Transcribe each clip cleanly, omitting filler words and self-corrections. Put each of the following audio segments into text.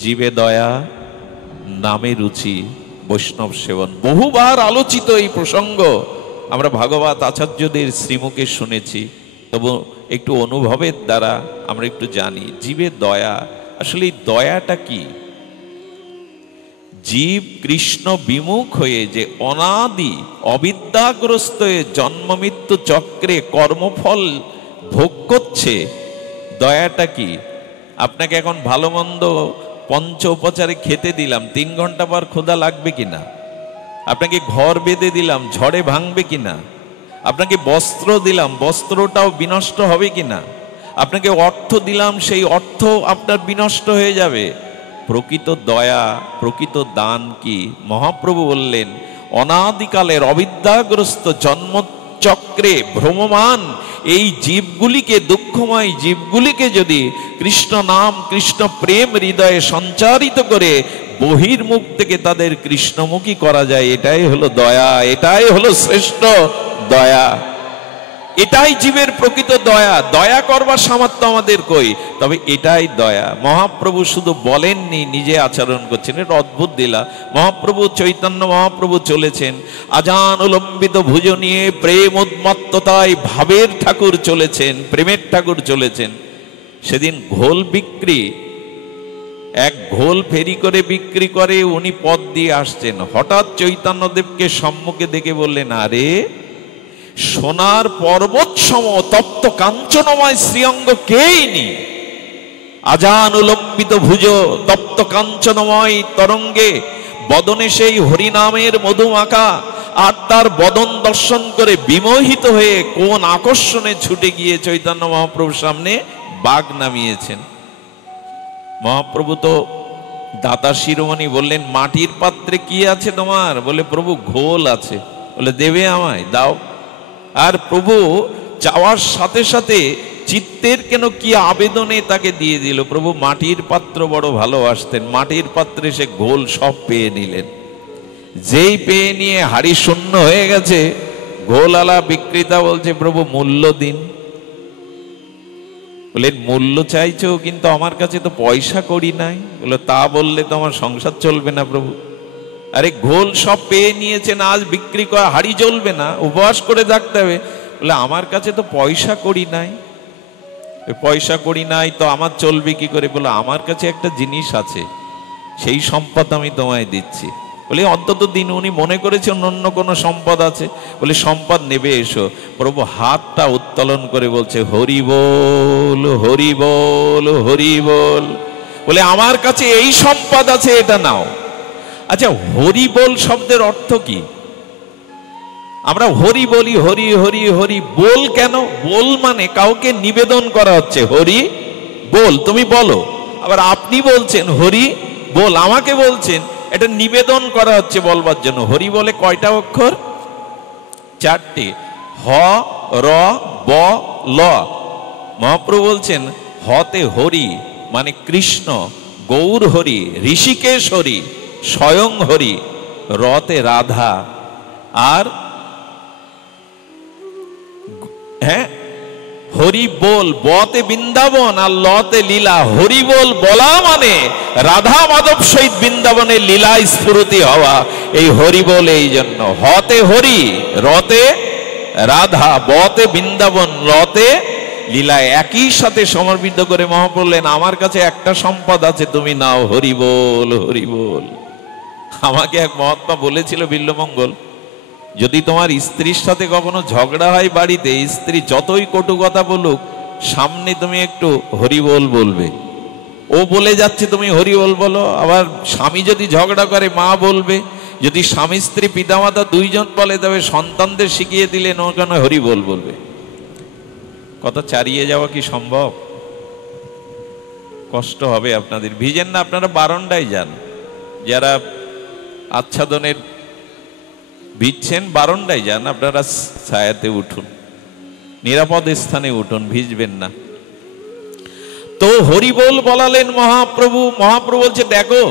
জীবে দয়া, নামে রুচি, বৈষ্ণব সেবন। বহুবার আলোচিত এই প্রসঙ্গ আমরা ভাগবত আচার্যদের শ্রীমুখে শুনেছি, তবু একটু অনুভবের দ্বারা আমরা একটু জানি জীবে দয়া। আসলে এই দয়াটা কি? জীব কৃষ্ণ বিমুখ হয়ে যে অনাদি অবিদ্যাগ্রস্ত হয়ে জন্ম মৃত্যু চক্রে কর্মফল ভোগ করছে, দয়াটা কি? আপনাকে এখন ভালো মন্দ পঞ্চ উপচারে খেতে দিলাম, 3 ঘন্টা পর ক্ষুধা লাগবে কিনা? আপনাকে ঘর বেঁধে দিলাম, ঝড়ে ভাঙবে কিনা? আপনাকে বস্ত্র দিলাম, বস্ত্রটাও বিনষ্ট হবে কিনা? আপনাকে অর্থ দিলাম, সেই অর্থ আপনার বিনষ্ট হয়ে যাবে। প্রকৃত দয়া, প্রকৃত দান কি? মহাপ্রভু বললেন, অনাদিকালের অবিদ্যাগ্রস্ত জন্মচক্রে ভ্রমমান এই জীবগুলিকে, দুঃখময় জীবগুলিকে যদি কৃষ্ণ নাম, কৃষ্ণ প্রেম হৃদয়ে সঞ্চারিত করে বহির্মুখ থেকে তাদের কৃষ্ণমুখী করা যায়, এটাই হলো দয়া, এটাই হলো শ্রেষ্ঠ দয়া, এটাই জীবের প্রকৃত দয়া। দয়া করবার সামর্থ্য আমাদের কই? তবে এটাই দয়া। মহাপ্রভু শুধু বলেননি, নিজে আচরণ করছেন। এটা অদ্ভুত দিলা। মহাপ্রভু চৈতন্য মহাপ্রভু চলেছেন আজান উলম্বিত ভুজ নিয়ে, প্রেম উন্মত্ততায় ভাবের ঠাকুর চলেছেন, প্রেমের ঠাকুর চলেছেন। সেদিন ঘোল বিক্রি, এক ঘোল ফেরি করে বিক্রি করে উনি পথ দিয়ে আসছেন। হঠাৎ চৈতন্যদেবকে সম্মুখে দেখে বললেন, আরে সোনার পর্বত সম তপ্ত কাঞ্চনময় শ্রীঅঙ্গ কেই নি, আজান উলম্বিত ভুজ তপ্ত কাঞ্চনময় তরঙ্গে বদনে সেই হরিনামের মধুমাখা, আর তার বদন দর্শন করে বিমোহিত হয়ে কোন আকর্ষণে ছুটে গিয়ে চৈতন্য মহাপ্রভুর সামনে বাগ নামিয়েছেন। মহাপ্রভু তো দাতা শিরোমণি বললেন, মাটির পাত্রে কি আছে তোমার? বলে, প্রভু ঘোল আছে। বলে, দেবে আমায়, দাও। আর প্রভু চাওয়ার সাথে সাথে চিত্তের কেন কি আবেদনে তাকে দিয়ে দিল। প্রভু মাটির পাত্র বড় ভালোবাসতেন, মাটির পাত্রে সে ঘোল সব পেয়ে নিলেন। যেই পেয়ে নিয়ে হাড়ি শূন্য হয়ে গেছে, ঘোলওয়ালা বিক্রেতা বলছে, প্রভু মূল্য দিন। বললেন, মূল্য চাইছো, কিন্তু আমার কাছে তো পয়সা করি নাই। বলে, তা বললে তো আমার সংসার চলবে না প্রভু। আরে ঘোল সব পেয়ে নিয়েছেন, আজ বিক্রি করা হাড়ি চলবে না, উপবাস করে থাকতে হবে। বলে, আমার কাছে তো পয়সা করি নাই। পয়সা করি নাই তো আমার চলবে কি করে? বলে, আমার কাছে একটা জিনিস আছে, সেই সম্পদ আমি তোমায় দিচ্ছি। বলে, অন্তত দিন উনি মনে করেছেন অন্য কোনো সম্পদ আছে। বলে, সম্পদ নেবে এসো। প্রভু হাতটা উত্তোলন করে বলছে, হরি বল, হরি বল, হরি বল। বলে, আমার কাছে এই সম্পদ আছে, এটা নাও। আচ্ছা, হরি বল শব্দের অর্থ কি? আমরা হরি বলি, হরি হরি হরি বল কেন? বল মানে কাউকে নিবেদন করা হচ্ছে, হরি বল, তুমি বলো। আবার আপনি বলছেন হরি বল, আমাকে বলছেন, এটা নিবেদন করা হচ্ছে বলবার জন্য। হরি বলে কয়টা অক্ষর? 4টে, হ র ব ল। মহাপ্রভু বলছেন, হতে হরি মানে কৃষ্ণ, গৌর হরি, ঋষিকেশ হরি, স্বয়ং হরি, রতে রাধা, আর হ্যাঁ হরি বল, বতে বৃন্দাবন আর লতে লীলা। হরি বল বলা মানে রাধা মাধব সহিত বৃন্দাবনের লীলা স্ফুরতি হওয়া, এই হরি বল। এই জন্য হতে হরি, রতে রাধা, বতে বৃন্দাবন, লতে লীলা, একই সাথে সমর্পিত করে মহাপ্রভু বললেন, আমার কাছে একটা সম্পদ আছে, তুমি নাও, হরি বল, হরি বল। আমাকে এক মহাত্মা বলেছিল, বিল্লমঙ্গল, যদি তোমার স্ত্রীর সাথে কখনো ঝগড়া হয় বাড়িতে, স্ত্রী যতই কটু কথা বলুক, সামনে তুমি একটু হরি বল বলবে। ও বলে যাচ্ছে, তুমি হরি বল বলো। আবার স্বামী যদি ঝগড়া করে, মা বলবে। যদি স্বামী স্ত্রী পিতামাতা দুইজন বলে, তবে সন্তানদের শিখিয়ে দিলেন ওখানে হরি বল বলবে। কথা চারিয়ে যাওয়া কি সম্ভব? কষ্ট হবে আপনাদের। ভিজেন না, আপনারা বারান্দায় যান। যারা আচ্ছাদনের ভিজছেন, বারান্দায় যান, আপনারা ছায়াতে উঠুন, নিরাপদ স্থানে উঠুন, ভিজবেন না। তো হরিবোল বলালেন মহাপ্রভু। মহাপ্রভু বলছে, দেখো,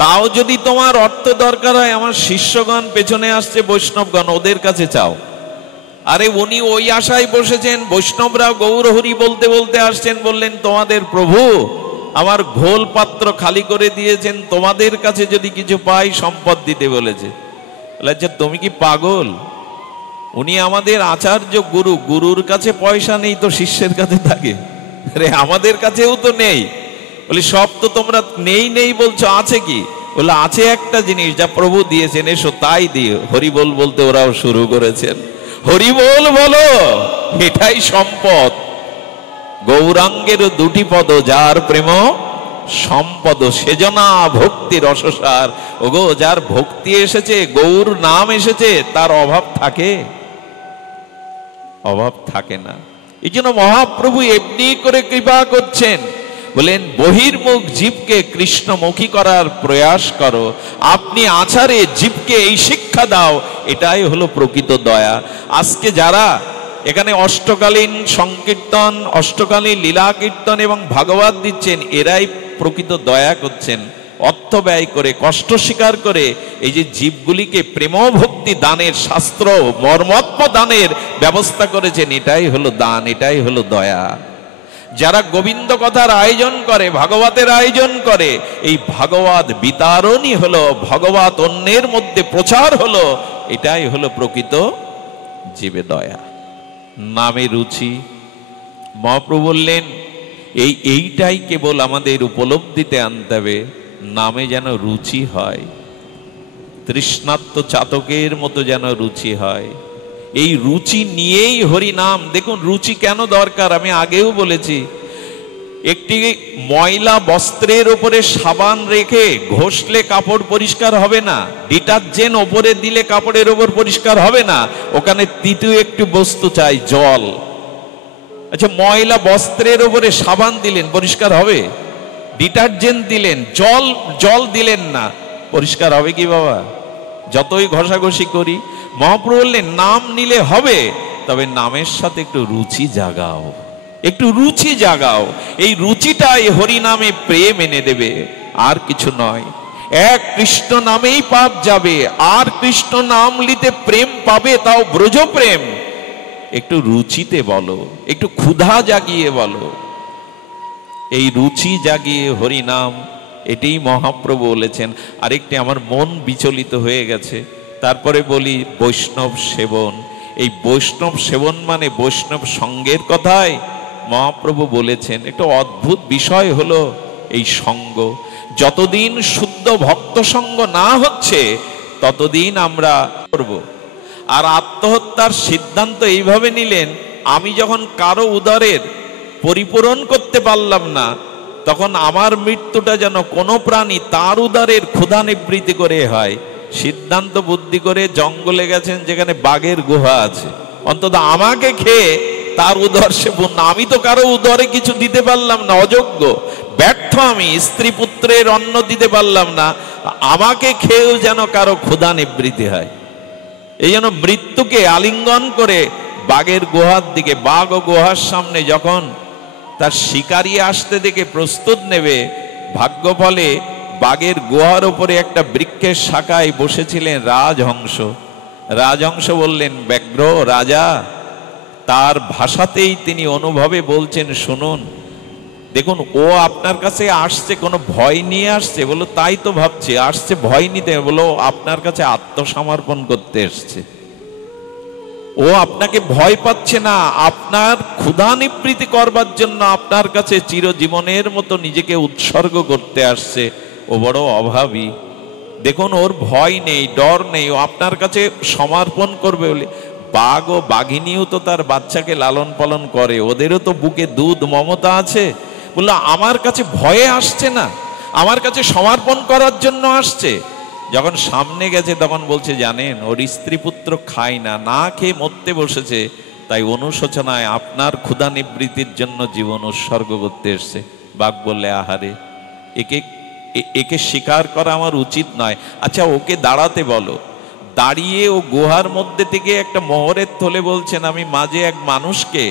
তাও যদি তোমার অর্থ দরকার হয়, আমার শিষ্যগণ পেছনে আসছে, বৈষ্ণবগণ, ওদের কাছে চাও। আরে উনি ওই আশায় বসেছেন, বৈষ্ণবরা গৌর হরি বলতে বলতে আসছেন। বললেন, তোমাদের প্রভু আমার ঘোল পাত্র খালি করে দিয়েছেন, তোমাদের কাছে যদি কিছু পাই সম্পদ দিতে বলেছে। আচ্ছা তুমি কি পাগল? উনি আমাদের আচার্য গুরু, গুরুর কাছে পয়সা নেই তো শিষ্যের কাছে থাকে? আরে আমাদের কাছেও তো নেই। বলি সব তো তোমরা নেই নেই বলছো, আছে কি? বলে আছে একটা জিনিস যা প্রভু দিয়েছেন, এসো তাই দিও। হরিবোল বলতে ওরাও শুরু করেছেন। হরিবোল বলো, এটাই সম্পদ। গৌরাঙ্গের দুটি পদ, যার প্রেম সম্পদ, সেজনা ভক্তি রসসার। ওগো, যার ভক্তি এসেছে, গৌর নাম এসেছে, তার অভাব থাকে? অভাব থাকে না। এই জন্য মহাপ্রভু এমনি করে কৃপা করছেন, বলেন বহির্মুখ জীবকে কৃষ্ণমুখী করার প্রয়াস করো। আপনি আচারে জীবকে এই শিক্ষা দাও, এটাই হলো প্রকৃত দয়া। আজকে যারা এখানে অষ্টকালীন সংকীর্তন, অষ্টকালীন লীলা কীর্তন এবং ভাগবত দিচ্ছেন, এরাই প্রকৃত দয়া করছেন। অর্থ ব্যয় করে, কষ্ট স্বীকার করে এই যে জীবগুলিকে প্রেম ভক্তি দানের, শাস্ত্র মর্মত্ম দানের ব্যবস্থা করেছেন, এটাই হলো দান, এটাই হলো দয়া। যারা গোবিন্দ কথার আয়োজন করে, ভাগবতের আয়োজন করে, এই ভাগবত বিতারণই হলো, ভগবত অন্যের মধ্যে প্রচার হলো, এটাই হলো প্রকৃত জীবে দয়া। নামে রুচি, মহাপ্রভু বললেন এইটাই কেবল আমাদের উপলব্ধিতে আনতে হবে। নামে যেন রুচি হয়, তৃষ্ণার্ত চাতকের মতো যেন রুচি হয়। এই রুচি নিয়েই হরি নাম। দেখুন রুচি কেন দরকার, আমি আগেও বলেছি। একটি ময়লা বস্ত্রের উপরে সাবান রেখে ঘষলে কাপড় পরিষ্কার হবে না, ডিটারজেন্ট ওপরে দিলে কাপড়ের ওপর পরিষ্কার হবে না, ওখানে তৃতীয় একটি বস্তু চাই, জল। আচ্ছা, ময়লা বস্ত্রের উপরে সাবান দিলেন, পরিষ্কার হবে? ডিটারজেন্ট দিলেন, জল দিলেন না, পরিষ্কার হবে কি বাবা? যতই ঘষাঘষি করি। মহাপ্রভু বললেন নাম নিলে হবে, তবে নামের সাথে একটু রুচি জাগাও, একটু রুচি জাগাও। এই রুচিটাই হরি নামে প্রেম এনে দেবে, আর কিছু নয়। এক কৃষ্ণ নামেই পাপ যাবে, আর কৃষ্ণ নাম নিতে প্রেম পাবে, তাও ব্রজ প্রেম। একটু রুচিতে বলো, একটু ক্ষুধা জাগিয়ে বলো। এই রুচি জাগিয়ে হরি নাম, এটাই মহাপ্রভু বলেছেন। আরেকটি আমার মন বিচলিত হয়ে গেছে, তারপরে বলি বৈষ্ণব সেবন। এই বৈষ্ণব সেবন মানে বৈষ্ণব সঙ্গের কথাই মহাপ্রভু বলেছেন। একটা অদ্ভুত বিষয় হলো এই সঙ্গ। যতদিন শুদ্ধ ভক্ত সঙ্গ না হচ্ছে, ততদিন আমরা করব। আর আত্মহত্যার সিদ্ধান্ত এইভাবে নিলেন, আমি যখন কারো উদরের পরিপূরণ করতে পারলাম না, তখন আমার মৃত্যুটা যেন কোনো প্রাণী তার উদরের ক্ষুধা নিবৃত্তি করে হয়। সিদ্ধান্ত বুদ্ধি করে জঙ্গলে গেছেন, যেখানে বাঘের গুহা আছে, অন্তত আমাকে খেয়ে তার উদর সেবন। আমি তো কারো উদরে কিছু দিতে পারলাম না, অযোগ্য, ব্যর্থ আমি, স্ত্রী পুত্রের অন্ন দিতে পারলাম না, আমাকে খেয়েও যেন কারো ক্ষুধা নিবৃত্তি হয়। এই জন্য মৃত্যুকে আলিঙ্গন করে বাঘের গুহার দিকে, বাঘ ও গুহার সামনে যখন তার শিকারী আসতে দেখে প্রস্তুত নেবে, ভাগ্য ফলে বাঘের গুহার উপরে একটা বৃক্ষের শাখায় বসেছিলেন রাজহংস। রাজহংস বললেন, ব্যগ্র রাজা, তার ভাষাতেই তিনি অনুভবে বলছেন, শুনুন, দেখুন ও আপনার কাছে আসছে কোনো ভয় নিয়ে আসছে? বলো তাই তো ভাবছি, আসছে ভয় নিতে। বলো আপনার কাছে আত্মসমর্পণ করতে এসছে। ও আপনাকে ভয় পাচ্ছে না, আপনার ক্ষুধা নিবৃত্তি করবার জন্য আপনার কাছে চিরজীবনের মতো নিজেকে উৎসর্গ করতে আসছে। ও বড় অভাবী, দেখুন ওর ভয় নেই, ডর নেই, ও আপনার কাছে সমর্পণ করবে বলে। বাঘ ও বাঘিনীও তো তার বাচ্চাকে লালন পালন করে, ওদেরও তো বুকে দুধ মমতা আছে। বললো আমার কাছে ভয়ে আসছে না, আমার কাছে সমর্পণ করার জন্য আসছে। যখন সামনে গেছে তখন বলছে, জানেন ওর স্ত্রী পুত্র খায় না, না খেয়ে মরতে বসেছে, তাই অনুশোচনায় আপনার ক্ষুধা নিবৃত্তির জন্য জীবন উৎসর্গ করতে এসছে। বাঘ বললে, আহারে, একে স্বীকার করা আমার উচিত নয়। আচ্ছা ওকে দাঁড়াতে বলো। দাঁড়িয়ে ও গুহার মধ্যে থেকে একটা মোহরের থলে বলছেন, আমি মাঝে এক মানুষকে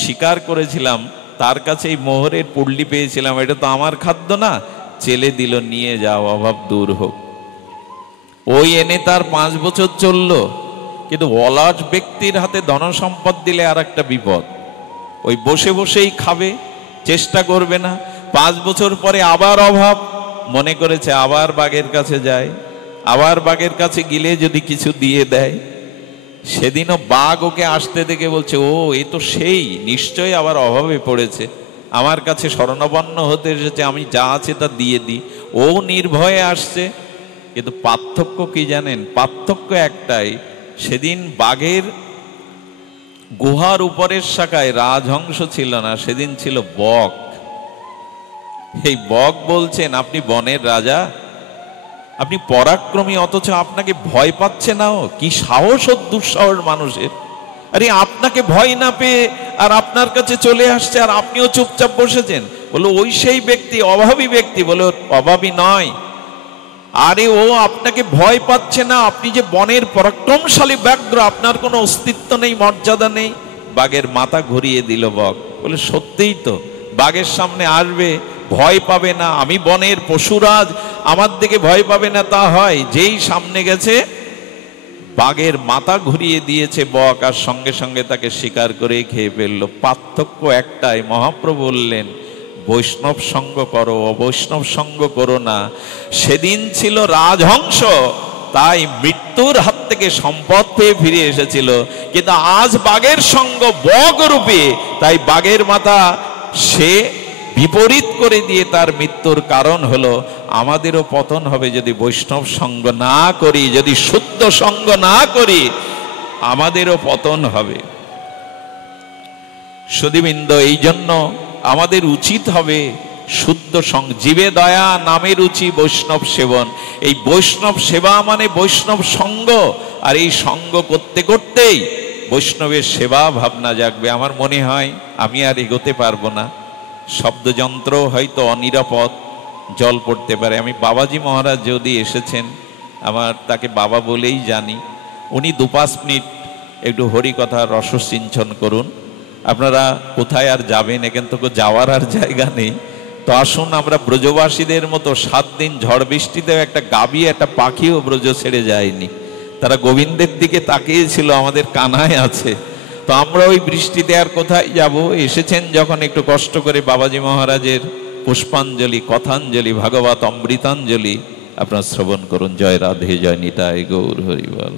শিকার করেছিলাম, তার কাছে এই মোহরের পুডলি পেয়েছিলাম, এটা তো আমার খাদ্য না, চেলে দিল, নিয়ে যাও, অভাব দূর হোক। ওই এনে তার 5 বছর চলল। কিন্তু অলস ব্যক্তির হাতে ধনসম্পদ দিলে আর একটা বিপদ, ওই বসে বসেই খাবে, চেষ্টা করবে না। 5 বছর পরে আবার অভাব, মনে করেছে আবার বাঘের কাছে যায়, আবার বাঘের কাছে গেলে যদি কিছু দিয়ে দেয়। সেদিনও বাঘ ওকে আসতে দেখে বলছে, ও এ তো সেই, নিশ্চয়ই আবার অভাবে পড়েছে, আমার কাছে শরণাপন্ন হতে এসেছে, আমি যা আছে তা দিয়ে দিই। ও নির্ভয়ে আসছে। কিন্তু পার্থক্য কি জানেন? পার্থক্য একটাই, সেদিন বাঘের গুহার উপরের শাখায় রাজহংস ছিল না, সেদিন ছিল বক। এই বক বলছেন, আপনি বনের রাজা, আপনি পরাক্রমী, অথচ আপনাকে ভয় পাচ্ছে না। ও কি সাহস ও দুঃসাহস মানুষের! আরে আপনাকে ভয় না পেয়ে আর আপনার কাছে চলে আসছে, আর আপনিও চুপচাপ বসেছেন। বলো ওই সেই ব্যক্তি, অভাবী ব্যক্তি। বলো অভাবী নয়, আরে ও আপনাকে ভয় পাচ্ছে না। আপনি যে বনের পরাক্রমশালী ব্যাঘ্র, আপনার কোনো অস্তিত্ব নেই, মর্যাদা নেই। বাঘের মাথা ঘুরিয়ে দিল বক। বলে সত্যিই তো, বাঘের সামনে আসবে, ভয় পাবে না। আমি বনের পশুরাজ, আমার দিকে ভয় পাবে না তা হয়? যেই সামনে গেছে, বাঘের মাথা ঘুরিয়ে দিয়েছে বক, আর সঙ্গে সঙ্গে তাকে শিকার করে খেয়ে ফেললো। পার্থক্য একটাই, মহাপ্রভু বললেন বৈষ্ণব সঙ্গ করো, অবৈষ্ণব সঙ্গ করো না। সেদিন ছিল রাজহংস, তাই মৃত্যুর হাত থেকে সম্পদ পেয়ে ফিরে এসেছিল, কিন্তু আজ বাঘের সঙ্গ বক রূপে, তাই বাঘের মাথা সে বিপরীত করে দিয়ে তার মৃত্যুর কারণ হলো। আমাদেরও পতন হবে যদি বৈষ্ণব সঙ্গ না করি, যদি শুদ্ধ সঙ্গ না করি, আমাদেরও পতন হবে। সুধীবৃন্দ, এই জন্য আমাদের উচিত হবে শুদ্ধ সঙ্গ। জীবে দয়া, নামে রুচি, বৈষ্ণব সেবন। এই বৈষ্ণব সেবা মানে বৈষ্ণব সঙ্গ, আর এই সঙ্গ করতে করতেই বৈষ্ণবের সেবা ভাবনা জাগবে। আমার মনে হয় আমি আর এগোতে পারবো না, শব্দযন্ত্র হয়তো অনিরাপদ, জল পড়তে পারে। আমি বাবাজি মহারাজ যদি এসেছেন, আমার তাকে বাবা বলেই জানি, উনি 2-5 মিনিট একটু হরিকথা রসসিঞ্চন করুন। আপনারা কোথায় আর যাবেন, এখান থেকে যাওয়ার আর জায়গা নেই। তো আসুন আমরা ব্রজবাসীদের মতো 7 দিন ঝড় বৃষ্টিতেও একটা গাভী, একটা পাখিও ব্রজ ছেড়ে যায়নি। তারা গোবিন্দের দিকে তাকিয়েছিল, আমাদের কানায় আছে। তো আমরা ওই বৃষ্টিতে আর কোথায় যাব? এসেছেন যখন, একটু কষ্ট করে বাবাজি মহারাজের পুষ্পাঞ্জলি, কথাঞ্জলি, ভাগবত অমৃতাঞ্জলি আপনারা শ্রবণ করুন। জয় রাধে, জয় নিতাই গৌর হরি বল।